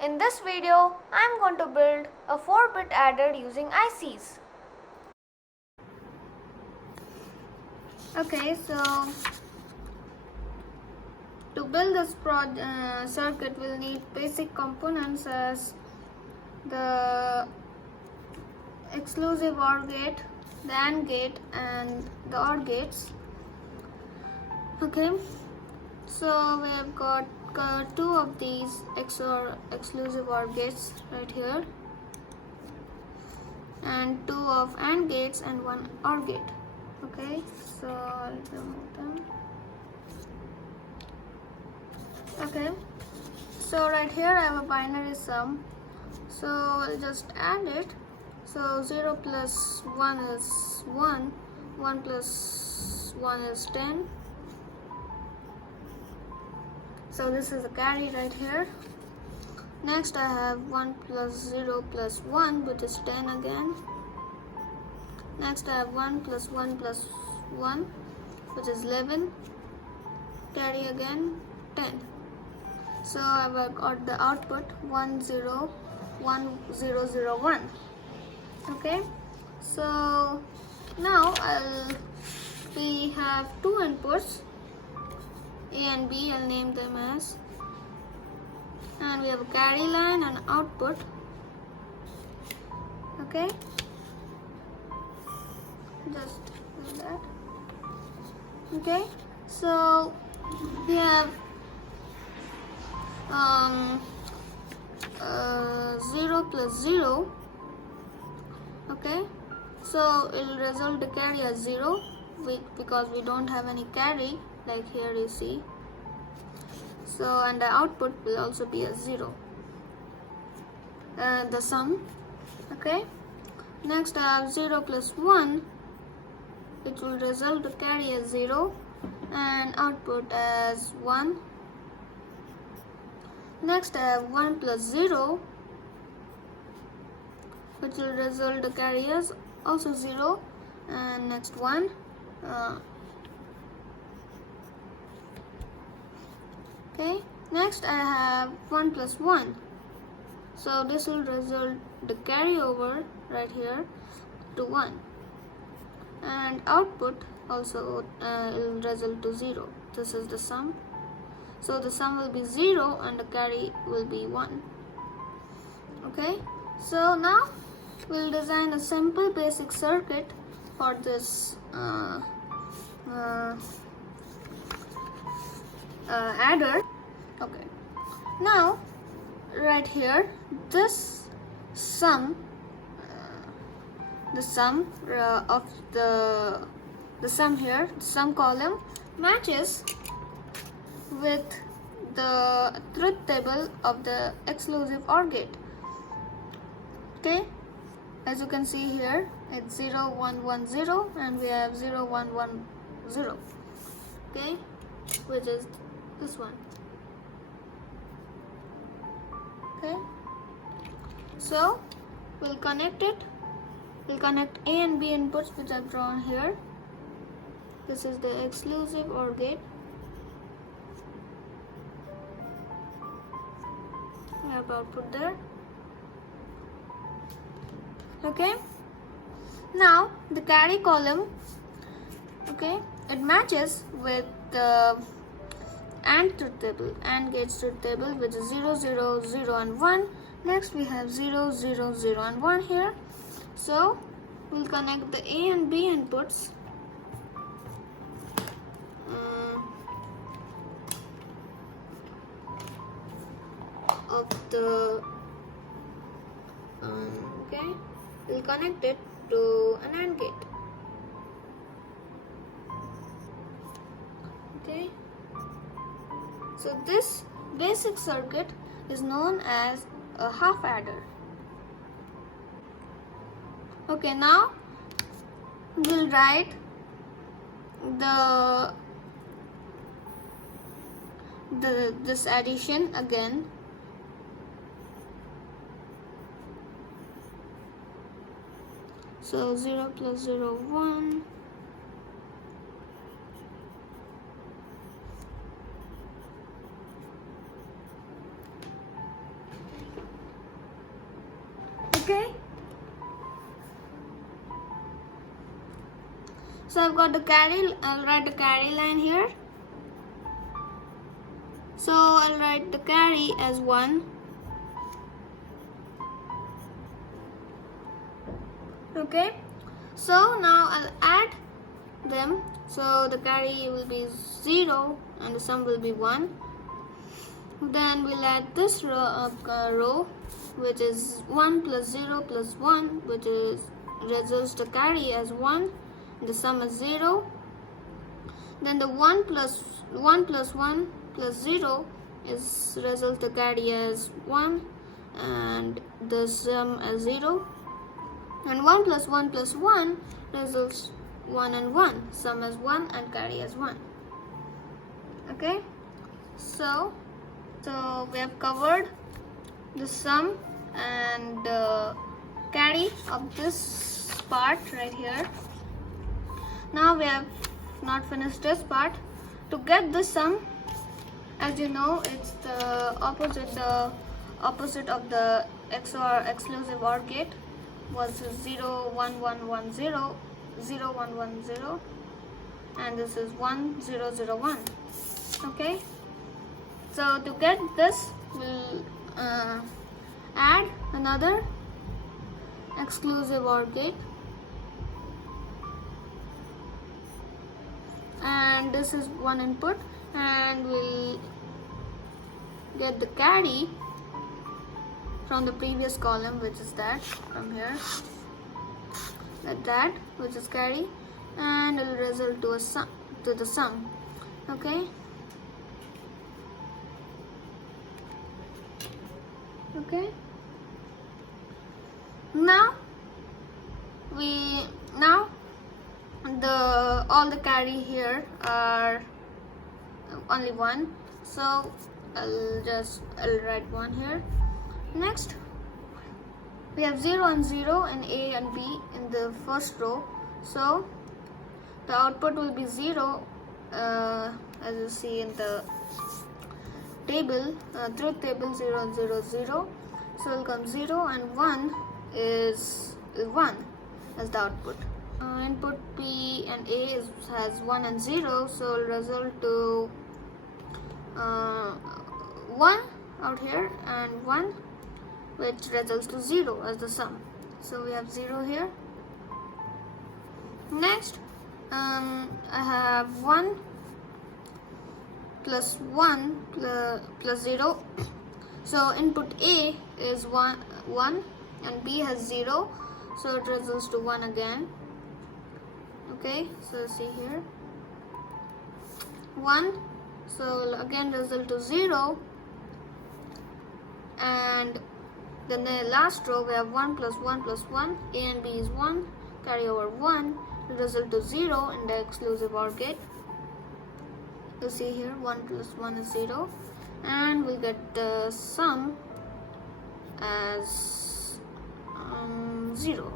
In this video, I am going to build a 4-bit adder using ICs. Okay, so to build this circuit, we'll need basic components as the exclusive OR gate, the AND gate, and the OR gates. Okay, so we have got two of these XOR exclusive OR gates right here, and two of AND gates and one OR gate. Okay, so I'll remove them. Okay, so right here I have a binary sum, so I'll just add it. So 0 plus 1 is 1, 1 plus 1 is 10. So this is a carry right here. Next I have 1 plus 0 plus 1, which is 10 again. Next I have 1 plus 1 plus 1, which is 11. Carry again, 10. So I've got the output 1 0 1 0 0 1. Okay, so now we have two inputs, A and B. I'll name them as, and we have a carry line and output. Okay, just do that. Okay, so we have 0 plus 0. Okay, so it will result the carry as 0 because we don't have any carry, like here you see. So, and the output will also be a 0, the sum. Okay, next I have 0 plus 1, which will result the carry as 0 and output as 1. Next I have 1 plus 0, which will result the carry as also 0, and next 1. Okay, next I have 1 plus 1, so this will result the carry over right here to 1, and output also will result to 0. This is the sum, so the sum will be 0 and the carry will be 1. Okay, so now we'll design a simple basic circuit for this adder. Okay, now right here this sum, the sum of the sum here, the sum column matches with the truth table of the exclusive OR gate. Okay, as you can see here, it's 0 1 1 0 and we have 0 1 1 0. Okay, which is this one. Okay, so we'll connect it. We'll connect A and B inputs, which I've drawn here. This is the exclusive OR gate. We have output there. Okay, now the carry column, okay, it matches with the AND truth table, AND gates truth table, which is 0 0 0 and 1. Next we have 0 0 0 and 1 here. So we'll connect the A and B inputs of the okay, we'll connect it to an AND gate. Okay, so this basic circuit is known as a half adder. Okay, now we'll write this addition again. So 0 plus 0 1, So I've got the carry. I'll write the carry line here. So I'll write the carry as 1. Okay. So now I'll add them. So the carry will be 0 and the sum will be 1. Then we'll add this row which is 1 plus 0 plus 1, which is results the carry as 1. The sum is 0. Then the 1 plus 1 plus 1 plus 0 is results the carry as 1 and the sum as 0. And 1 plus 1 plus 1 results 1 and 1. Sum as 1 and carry as 1. Okay. So we have covered the sum and carry of this part right here. Now we have not finished this part. To get the sum, as you know, it's the opposite of the XOR exclusive OR gate was 0 1 1 1 0 0 1 1 0, and this is 1 0 0 1. Okay. So to get this, we'll add another exclusive OR gate, and this is one input, and we'll get the carry from the previous column, which is that from here, that which is carry, and it will result to a sum, to the sum. Okay. Okay. Now all the carry here are only 1, so I'll write 1 here. Next we have 0 and 0 and A and B in the first row, so the output will be 0 as you see in the table, truth table, 0 0 0. So it will come 0 and 1 is 1 as the output. Input P and A has 1 and 0, so it will result to 1 out here and 1, which results to 0 as the sum. So we have 0 here. Next I have 1 plus 1 plus 0. So input A is 1 and B has 0, so it results to 1 again. Okay, so see here 1, so again result to 0, and then the last row we have 1 plus 1 plus 1, A and B is 1, carry over 1, result to 0 in the exclusive OR gate. You see here 1 plus 1 is 0, and we'll get the sum as 0.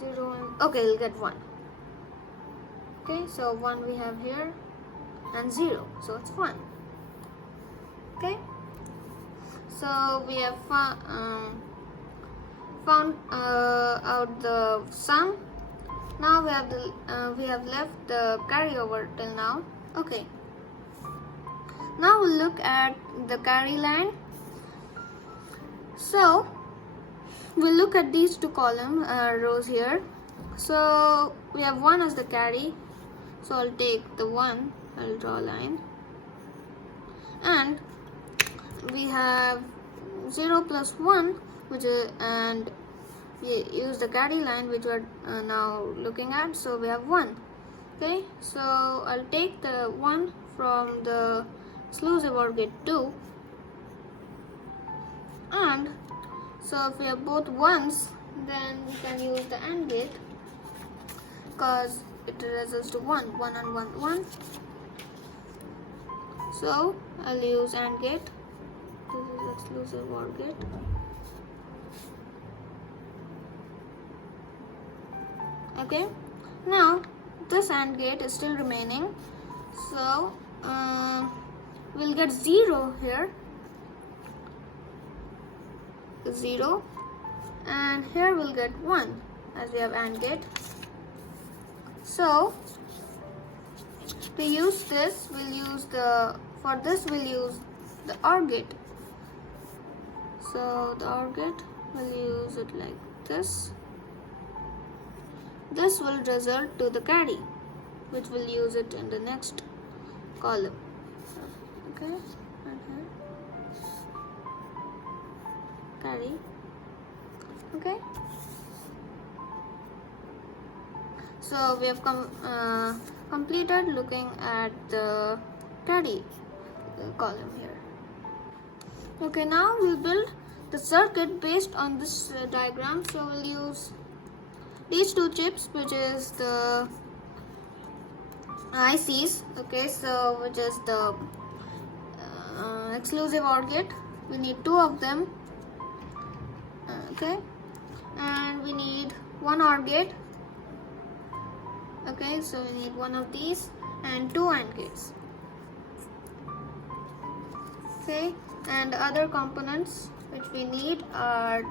0 and okay, we'll get 1. Okay, so 1 we have here and 0, so it's 1. Okay, so we have found out the sum. Now we have left the carryover till now. Okay, now we'll look at the carry line. So we'll look at these two column rows here. So we have 1 as the carry, so I'll take the 1, I'll draw a line, and we have 0 plus 1, which is, and we use the carry line which we are now looking at, so we have 1. Okay, so I'll take the 1 from the exclusive OR gate 2, and so if we have both 1s, then we can use the AND gate because it results to 1 and 1 1. So I'll use AND gate. This is exclusive OR gate. Okay, now this AND gate is still remaining, so we'll get 0 here, 0, and here we'll get 1 as we have AND gate. So to use this, we'll use the OR gate. So the OR gate, we'll use it like this. This will result to the carry, which will use it in the next column. Okay, and here carry. Okay, so we have completed looking at the carry column here. Okay, now we'll build the circuit based on this diagram. So we'll use these two chips, which is the ICs. Okay, so which is the exclusive OR gate. We need 2 of them. Okay, and we need 1 OR gate. Okay, so we need 1 of these and 2 AND gates. Okay, and other components which we need are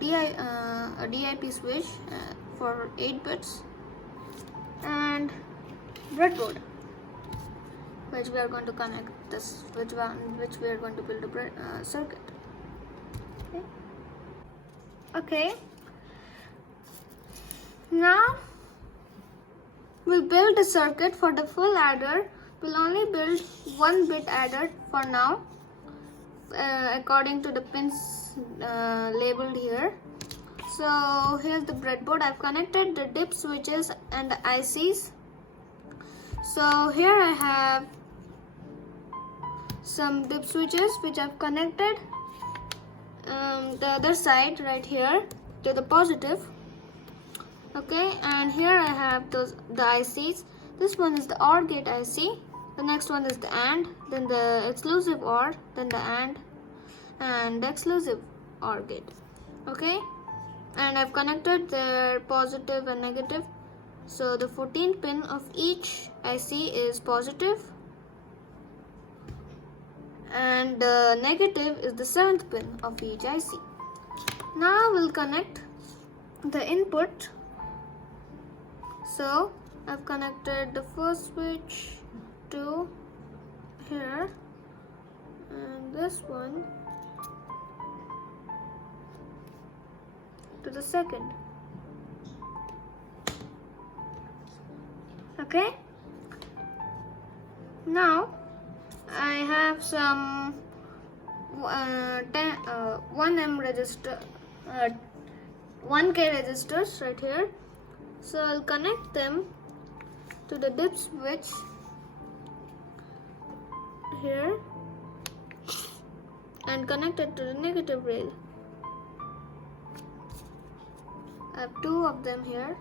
a DIP switch for 8 bits and breadboard, which we are going to connect this, which we are going to build a circuit. Okay, now we'll build a circuit for the full adder. We'll only build 1 bit adder for now, according to the pins labeled here. So here's the breadboard. I've connected the dip switches and the ICs. So here I have some dip switches which I've connected the other side right here to the positive. Okay, and here I have the ICs. This one is the OR gate IC. The next one is the AND, then the exclusive OR, then the AND, and the exclusive OR gate. Okay, and I've connected their positive and negative. So the 14th pin of each IC is positive, and the negative is the 7th pin of each IC. Now we'll connect the input. So I've connected the first switch to here, and this one to the second. Okay, now I have some 1M register, 1K registers right here. So I'll connect them to the dip switch here and connect it to the negative rail. I have 2 of them here.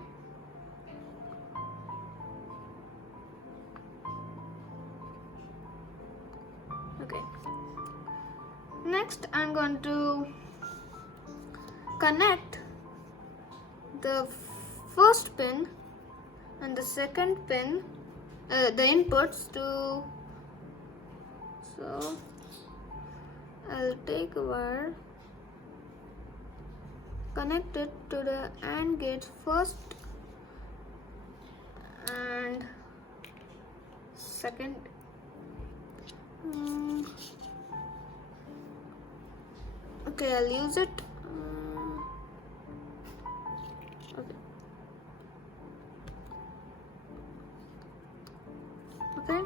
Okay. Next, I'm going to connect the first pin and the second pin, the inputs to. So I'll take a wire, connect it to the AND gate first and second. Okay, I'll use it. Okay.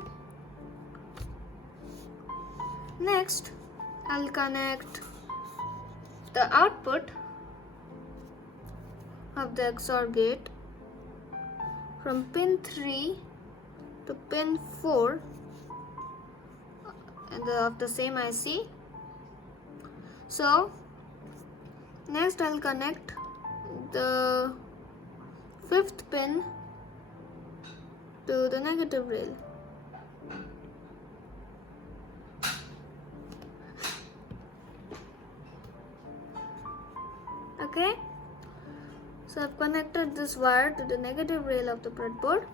Next, I'll connect the output of the XOR gate from pin 3 to pin 4 of the same IC. So next I'll connect the 5th pin to the negative rail. Okay, so I've connected this wire to the negative rail of the breadboard.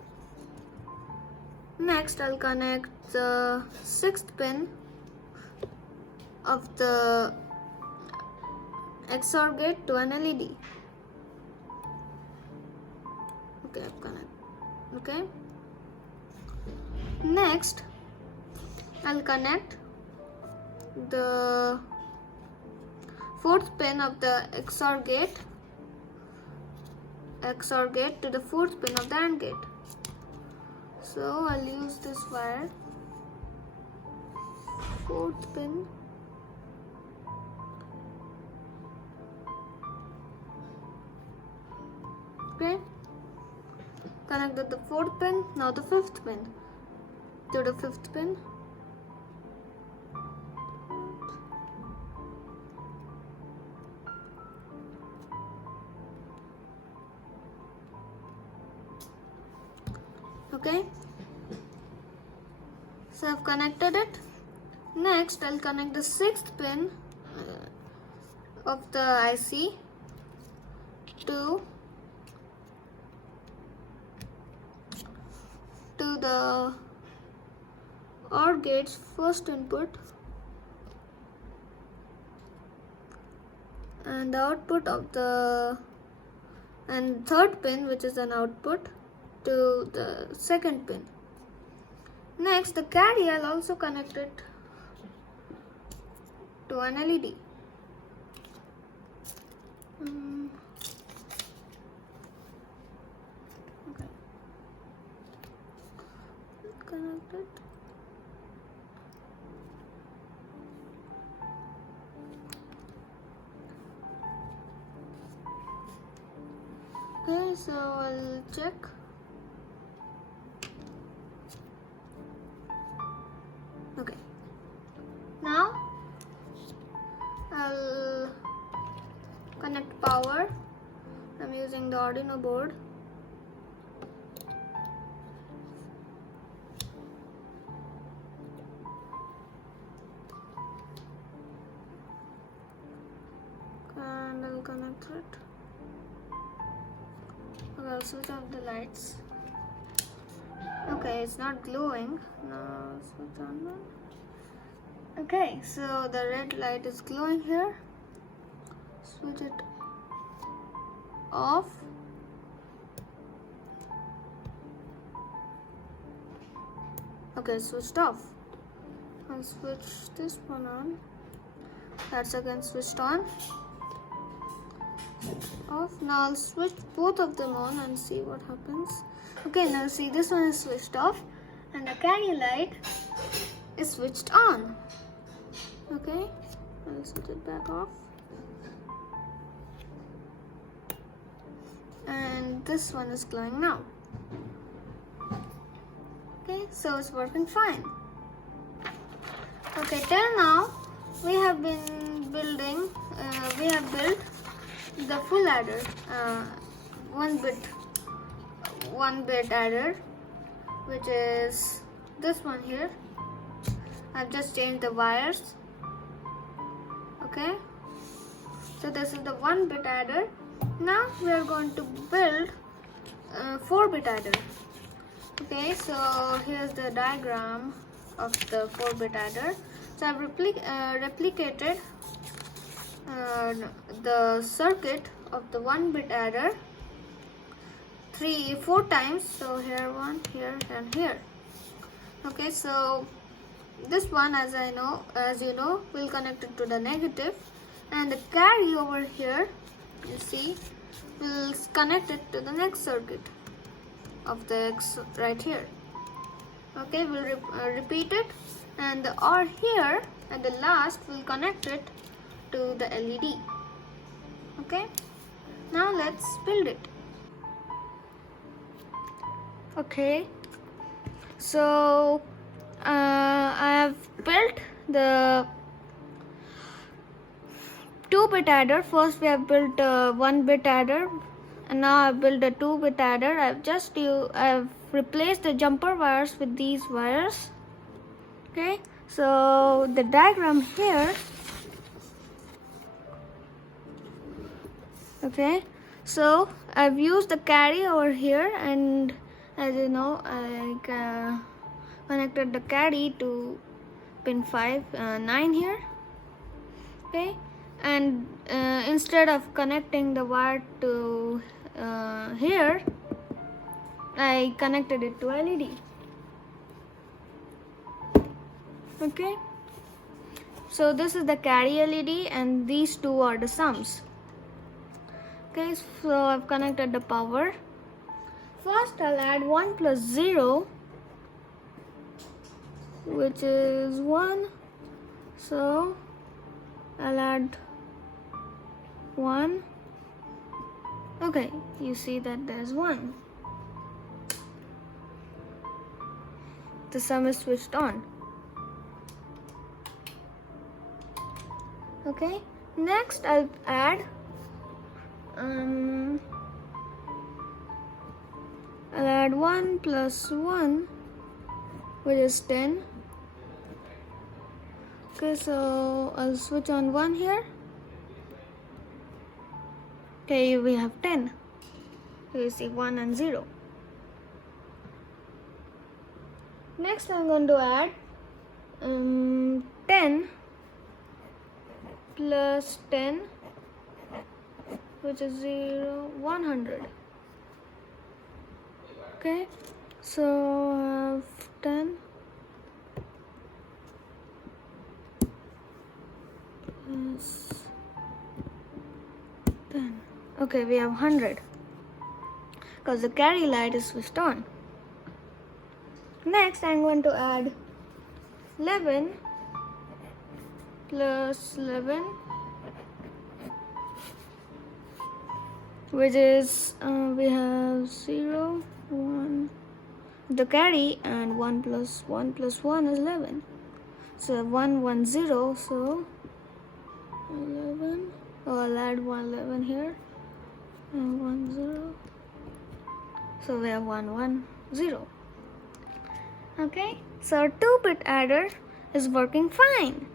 Next, I'll connect the 6th pin of the XOR gate to an LED. Okay, okay. Next, I'll connect the fourth pin of the XOR gate to the fourth pin of the AND gate. So I'll use this wire, fourth pin. Okay, connected the fourth pin. Now the fifth pin to the fifth pin. Okay, so I've connected it. Next, I'll connect the sixth pin of the IC to the OR gate's first input and the output of the third pin, which is an output, to the second pin. Next, the carry I'll also connect it to an LED. Okay, connect it. Okay, so I'll check. Okay, now I'll connect power. I'm using the Arduino board. And I'll connect it. Okay, I'll switch off the lights. Okay, it's not glowing. Now switch on that. Okay, so the red light is glowing here. Switch it off. Okay, switched off. I'll switch this one on. That's again switched on. Off. Now I'll switch both of them on and see what happens. Okay, now see, this one is switched off and the carry light is switched on. Okay, I'll switch it back off. And this one is glowing now. Okay, so it's working fine. Okay, till now we have been building, we have built the full adder, one bit adder, which is this one here. I've just changed the wires. Okay, so this is the 1-bit adder. Now we are going to build 4-bit adder. Okay, so here's the diagram of the 4-bit adder. So I've replicated the circuit of the 1-bit adder 4 times. So here one, here and here. Okay, so this one, as you know, will connect it to the negative, and the carry over here, you see, will connect it to the next circuit of the X right here. Okay, we'll repeat it, and the OR here at the last will connect it to the LED. Okay, now let's build it. Okay, so I have built the 2-bit adder. First we have built a 1-bit adder, and now I've built a 2-bit adder. I've replaced the jumper wires with these wires. Okay, so the diagram here. Okay, so I've used the carry over here, and as you know, I connected the carry to pin 9 here. Okay, and instead of connecting the wire to here, I connected it to LED. Okay, so this is the carry LED and these two are the sums. Okay, so I've connected the power. First I'll add 1 plus 0, which is 1. So I'll add 1. Okay, you see that there's 1. The sum is switched on. Okay, next I'll add I'll add 1 plus 1, which is 10. Okay, so I'll switch on 1 here. Okay, we have 10. Here you see 1 and 0. Next I'm going to add 10 plus 10, which is 100. Okay, so I have 10 plus 10. Okay, we have 100 because the carry light is switched on. Next I'm going to add 11 plus 11, which is we have 0, 1, the carry, and 1 plus 1 plus 1 is 11. So 1, 1, 0, so 11. Oh, I'll add 1 11 here and 1 0. So we have 1 1 0. Okay, so our 2-bit adder is working fine.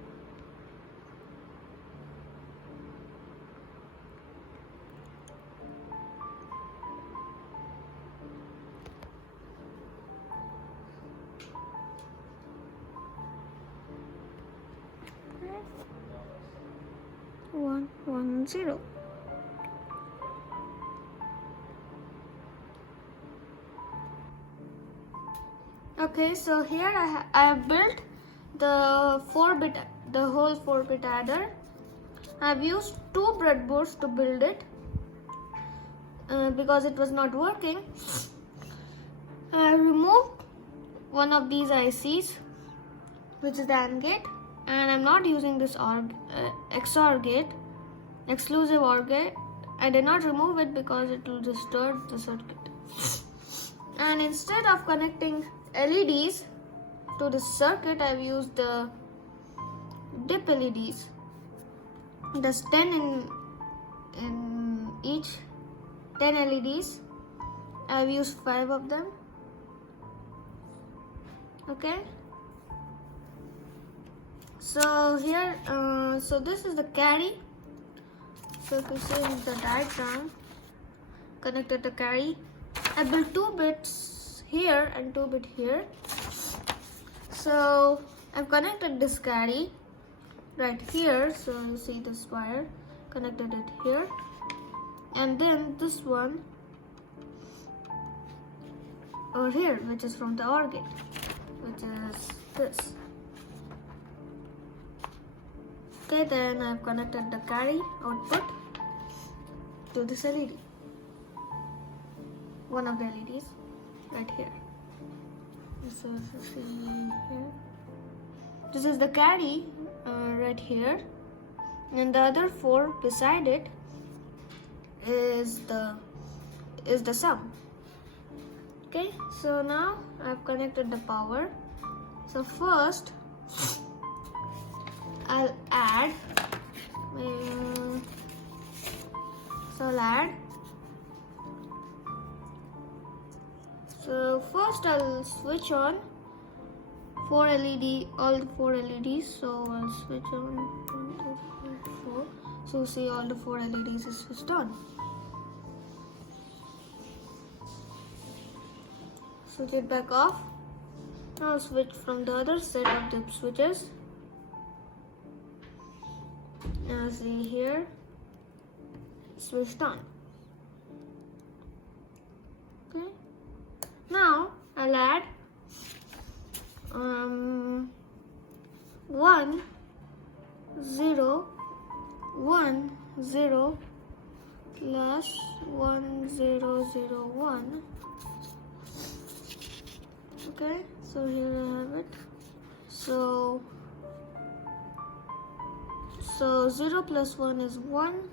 One, 1 0. Okay, so here I have built the whole 4-bit adder. I have used 2 breadboards to build it because it was not working. I removed one of these ICs, which is the AND gate, and I'm not using this XOR-Gate, exclusive OR gate. I did not remove it because it will disturb the circuit. And instead of connecting LEDs to the circuit, I've used the dip LEDs. There's 10 in each, 10 LEDs. I've used 5 of them. Okay. So here, so this is the carry. So if you see in the diagram, connected the carry. I built 2 bits here and 2 bit here. So I've connected this carry right here. So you see this wire, connected it here, and then this one over here, which is from the OR gate, which is this. Okay, then I've connected the carry output to this LED, one of the LEDs right here. So if you see here, this is the carry right here, and the other 4 beside it is the sum. Okay, so now I've connected the power. So first I'll add so first I'll switch on 4 LED, all the 4 LEDs. So I'll switch on 1, 2, 3, 4. So see, all the 4 LEDs is switched on. Switch it back off. Now switch from the other set of the switches. Now see here, switched on. Okay. Now I'll add 1 0 1 0 plus 1 0 0 1. Okay, so here I have it. So 0 plus 1 is 1,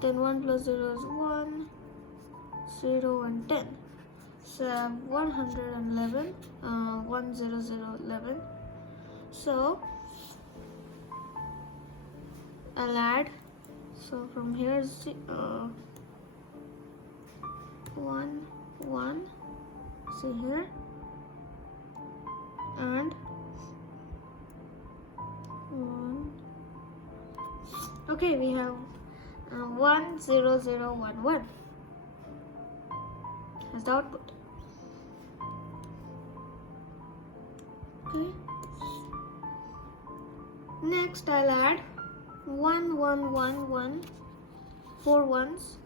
then 1 plus 0 is 1, 0 and 10. So I have 111, 10011. So I'll add, so from here 1 1, see here, and 1. Okay, we have 1 0 0 1 1 as the output. Okay. Next I'll add 1 1 1 1, 4 ones.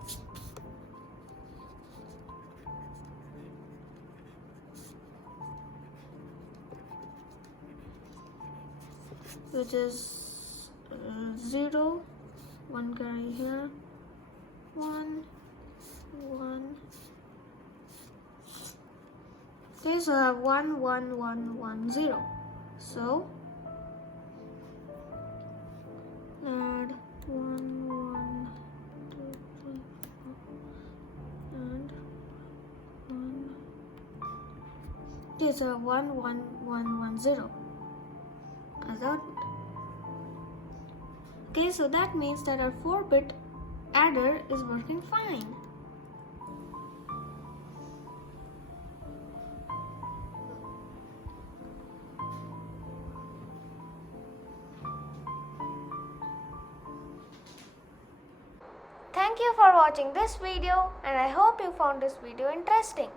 Which is 0, 1 carry here, 1 1. Okay, so I have 1 1 1 1 0. So add 1 1 2 3 4 and 1. Okay, so I have 1 1 1 1 0 as the output. Okay, so that means that our 4-bit adder is working fine. Thank you for watching this video, and I hope you found this video interesting.